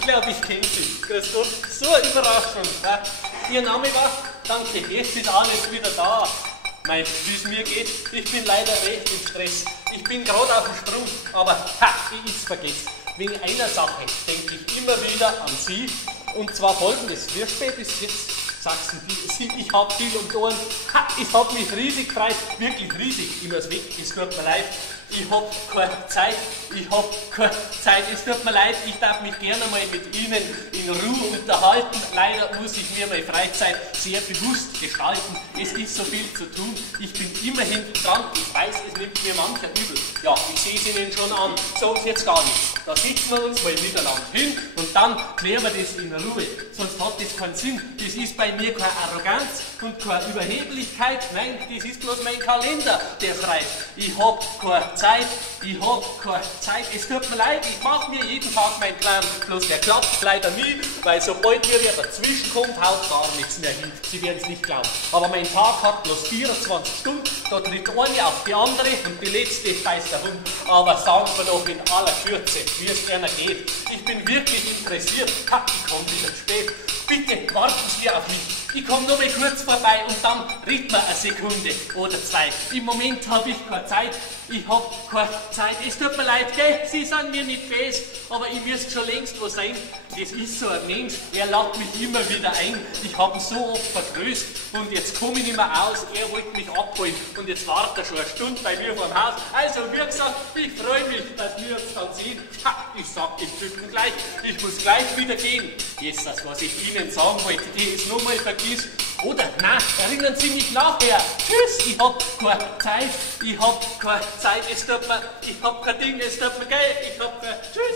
Ich glaube, ich kenne Sie. Grüß Gott. So eine Überraschung. Ja. Ihr Name war? Danke, jetzt ist alles wieder da. Mei, wie es mir geht, ich bin leider recht im Stress. Ich bin gerade auf dem Sprung, aber ich ist vergessen. Wegen einer Sache denke ich immer wieder an Sie. Und zwar folgendes: Wie spät ist es jetzt? Sagst Sie, ich habe viel um die Ohren. Ich habe mich riesig gefreut, wirklich riesig. Ich muss weg, es tut mir leid. Ich habe keine Zeit, es tut mir leid, ich darf mich gerne mal mit Ihnen in Ruhe unterhalten. Leider muss ich mir meine Freizeit sehr bewusst gestalten. Es ist so viel zu tun, ich bin immer hinten dran. Ich weiß, es nimmt mir mancher übel. Ja, ich sehe es Ihnen schon an, so ist jetzt gar nichts. Da sitzen wir uns mal miteinander hin und dann klären wir das in Ruhe. Sonst hat das keinen Sinn. Das ist bei mir keine Arroganz und keine Überheblichkeit. Nein, das ist bloß mein Kalender, der schreit. Ich habe keine Zeit, es tut mir leid, ich mache mir jeden Tag meinen Plan, bloß der klappt leider nie, weil sobald mir wer dazwischen kommt, haut gar nichts mehr hin. Sie werden es nicht glauben. Aber mein Tag hat bloß 24 Stunden, da tritt eine auf die andere und die letzte beißt der Hund. Aber sagen wir doch in aller Kürze, wie es einer geht. Ich bin wirklich interessiert. Ich komme wieder spät. Bitte warten Sie auf mich. Ich komme nur mal kurz vorbei und dann reden wir eine Sekunde oder zwei. Im Moment habe ich keine Zeit. Ich habe keine Zeit. Es tut mir leid, gell? Sie sind mir nicht böse, aber ich müsste schon längst wo sein. Das ist so ein Mensch, er lacht mich immer wieder ein. Ich habe ihn so oft vergrüßt und jetzt komme ich nicht mehr aus. Er wollte mich abholen und jetzt wartet er schon eine Stunde bei mir vor dem Haus. Also, wie gesagt, ich freue mich, dass wir uns dann sehen. Ich sag dem Typen gleich, ich muss gleich wieder gehen. Jetzt das, was ich Ihnen sagen wollte, die ist nur mal vergisst. Oder, nein, erinnern Sie mich nachher. Tschüss, ich hab keine Zeit, es tut mir, ich hab kein Ding, es tut mir geil, ich hab keine, tschüss.